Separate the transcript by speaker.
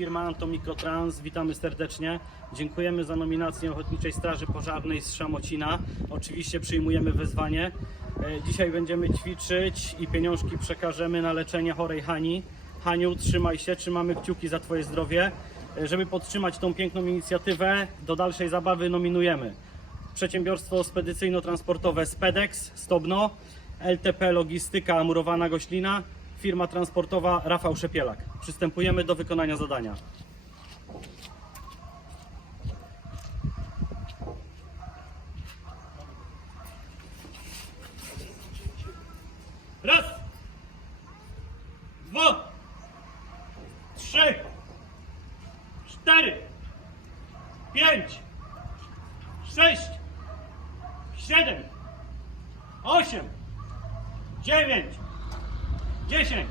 Speaker 1: firma Anto Mikrotrans. Witamy serdecznie. Dziękujemy za nominację Ochotniczej Straży Pożarnej z Szamocina. Oczywiście przyjmujemy wezwanie. E, Dzisiaj będziemy ćwiczyć i pieniążki przekażemy na leczenie chorej Hani. Haniu, trzymaj się, trzymamy kciuki za Twoje zdrowie. E, Żeby podtrzymać tą piękną inicjatywę, do dalszej zabawy nominujemy Przedsiębiorstwo Spedycyjno-Transportowe Spedex, Stobno, LTP Logistyka Murowana Goślina, firma transportowa Rafał Szepielak. Przystępujemy do wykonania zadania. Raz, dwa, trzy, cztery, pięć, sześć, siedem, osiem, dziewięć, 谢谢